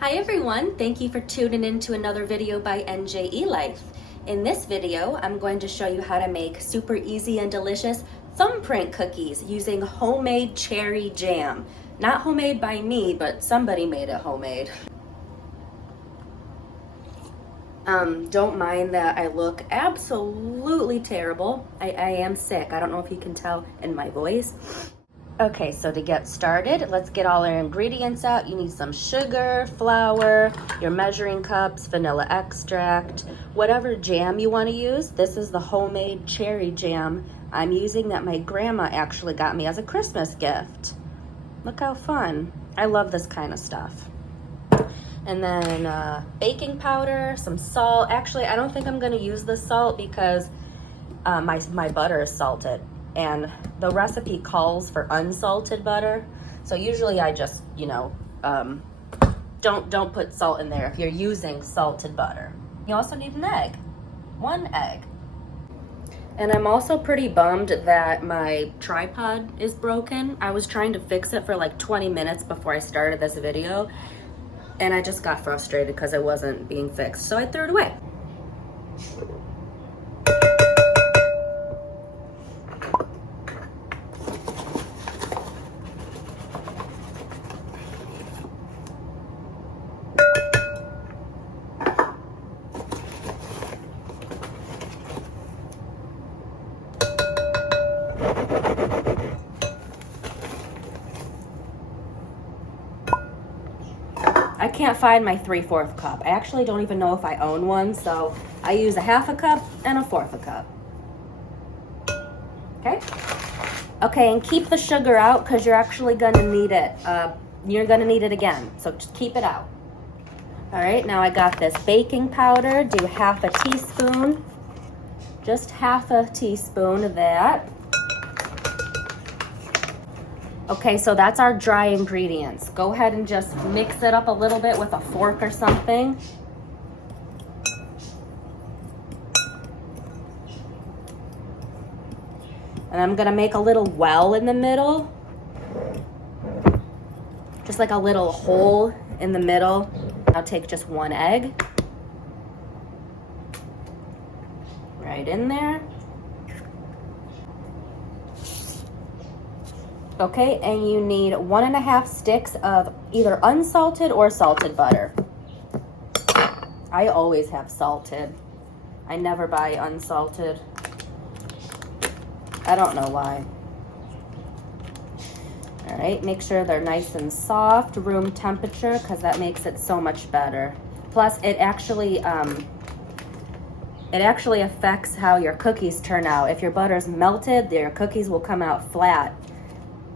Hi everyone, thank you for tuning in to another video by NJE Life. In this video, I'm going to show you how to make super easy and delicious thumbprint cookies using homemade cherry jam. Not homemade by me, but somebody made it homemade. Don't mind that I look absolutely terrible. I am sick. I don't know if you can tell in my voice. Okay, so to get started, let's get all our ingredients out. You need some sugar, flour, your measuring cups, vanilla extract, whatever jam you want to use. This is the homemade cherry jam I'm using that my grandma actually got me as a Christmas gift. Look how fun. I love this kind of stuff. And then baking powder, some salt. Actually, I don't think I'm going to use this salt because my butter is salted. And the recipe calls for unsalted butter, so usually I just, don't put salt in there if you're using salted butter. You also need an egg, 1 egg. And I'm also pretty bummed that my tripod is broken. I was trying to fix it for like 20 minutes before I started this video, and I just got frustrated because it wasn't being fixed, so I threw it away. I can't find my 3/4 cup. I actually don't even know if I own one, so I use a 1/2 cup and a 1/4 cup. Okay, and keep the sugar out because you're actually gonna need it. You're gonna need it again, so just keep it out. All right, now I got this baking powder. Do 1/2 teaspoon, just 1/2 teaspoon of that. Okay, so that's our dry ingredients. Go ahead and just mix it up a little bit with a fork or something. And I'm gonna make a little well in the middle. Just like a little hole in the middle. I'll take just 1 egg. Right in there. Okay, and you need 1½ sticks of either unsalted or salted butter. I always have salted. I never buy unsalted. I don't know why. All right, make sure they're nice and soft, room temperature, because that makes it so much better. Plus, it actually affects how your cookies turn out. If your butter's melted, your cookies will come out flat.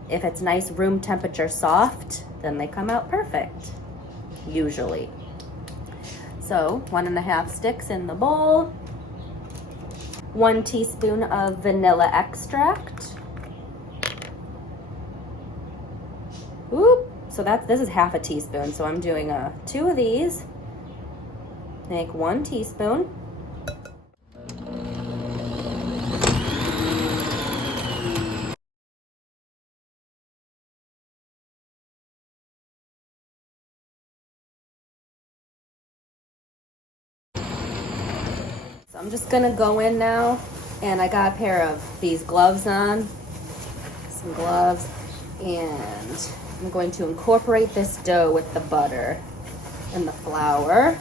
If it's nice room temperature soft, then they come out perfect, usually. So 1½ sticks in the bowl, 1 teaspoon of vanilla extract. Oop, so this is 1/2 teaspoon, so I'm doing 2 of these. Make 1 teaspoon. So I'm just gonna go in now, and I got a pair of these gloves on, some gloves, and I'm going to incorporate this dough with the butter and the flour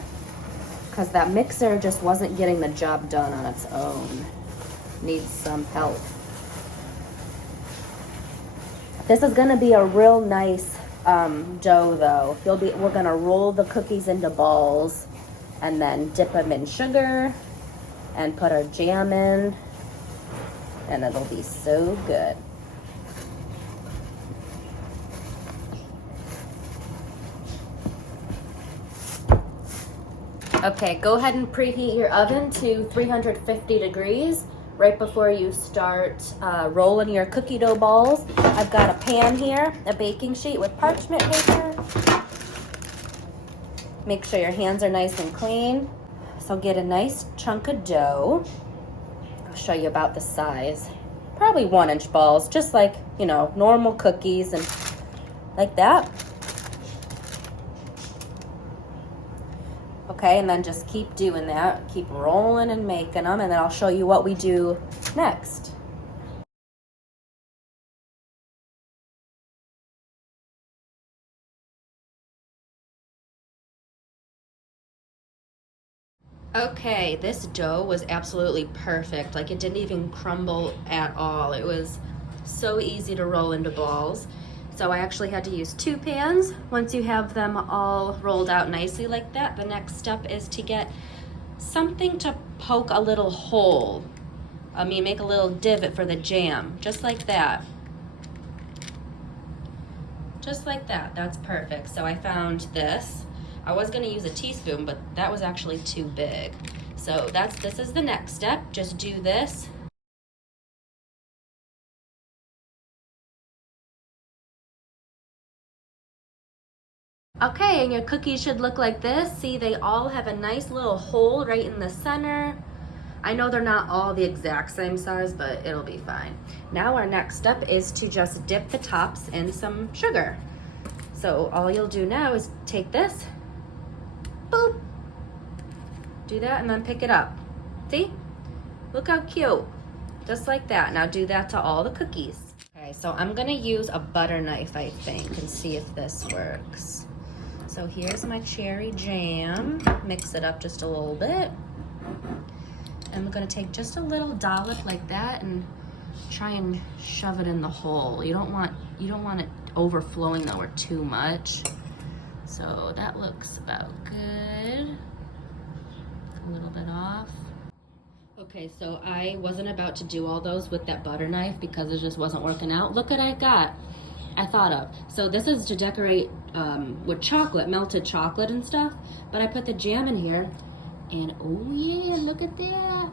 because that mixer just wasn't getting the job done on its own. Needs some help. This is gonna be a real nice dough though. We're gonna roll the cookies into balls and then dip them in sugar and put our jam in, and it'll be so good. Okay, go ahead and preheat your oven to 350 degrees right before you start rolling your cookie dough balls. I've got a pan here, a baking sheet with parchment paper. Make sure your hands are nice and clean. So get a nice chunk of dough. I'll show you about the size. Probably 1-inch balls, just like, normal cookies and like that. okay? And then just keep doing that. Keep rolling and making them, and then I'll show you what we do next. Okay, this dough was absolutely perfect. Like, it didn't even crumble at all. It was so easy to roll into balls. So I actually had to use 2 pans. Once you have them all rolled out nicely like that, the next step is to get something to poke a little hole. Make a little divot for the jam, just like that. Just like that, that's perfect. So I found this. I was gonna use a teaspoon, but that was actually too big. So this is the next step. Just do this. Okay, and your cookies should look like this. See, they all have a nice little hole right in the center. I know they're not all the exact same size, but it'll be fine. Now our next step is to just dip the tops in some sugar. So all you'll do now is take this, boop, do that, and then pick it up. See? Look how cute. Just like that. Now do that to all the cookies. Okay, so I'm gonna use a butter knife, I think, and see if this works. So here's my cherry jam. Mix it up just a little bit. And I'm gonna take just a little dollop like that and try and shove it in the hole. You don't want it overflowing though, or too much. So that looks about good. A little bit off. Okay, so I wasn't about to do all those with that butter knife because it just wasn't working out. Look what I thought of. So this is to decorate with chocolate, melted chocolate and stuff. But I put the jam in here, and oh yeah, look at that.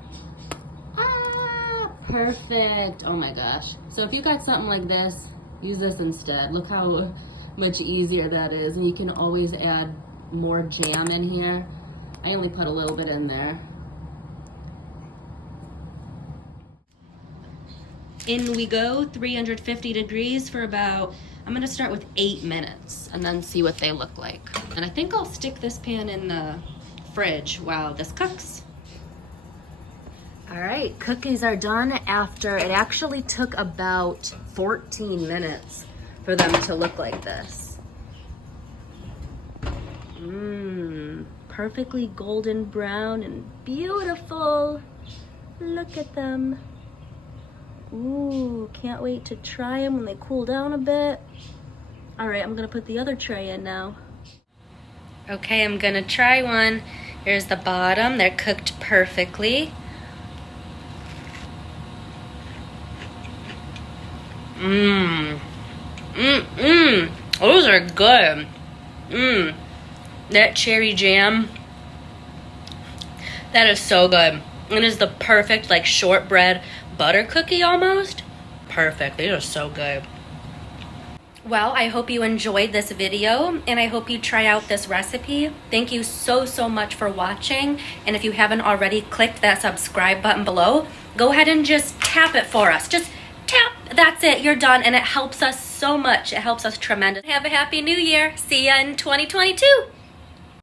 Ah, perfect. Oh my gosh. So if you got something like this, use this instead. Look how much easier that is. And you can always add more jam in here. I only put a little bit in there. In we go, 350 degrees for about, I'm gonna start with 8 minutes and then see what they look like. And I think I'll stick this pan in the fridge while this cooks. All right, cookies are done after it actually took about 14 minutes for them to look like this. Perfectly golden brown and beautiful. Look at them. Ooh, can't wait to try them when they cool down a bit. All right, I'm gonna put the other tray in now. Okay, I'm gonna try one. Here's the bottom. They're cooked perfectly. Those are good. That cherry jam, that is so good. It is the perfect, like, shortbread butter cookie almost. Perfect. They are so good. Well, I hope you enjoyed this video, and I hope you try out this recipe. Thank you so much for watching, and if you haven't already clicked that subscribe button below, go ahead and just tap it for us. Just tap. That's it. You're done, and it helps us so much. It helps us tremendously. Have a happy new year. See ya in 2022.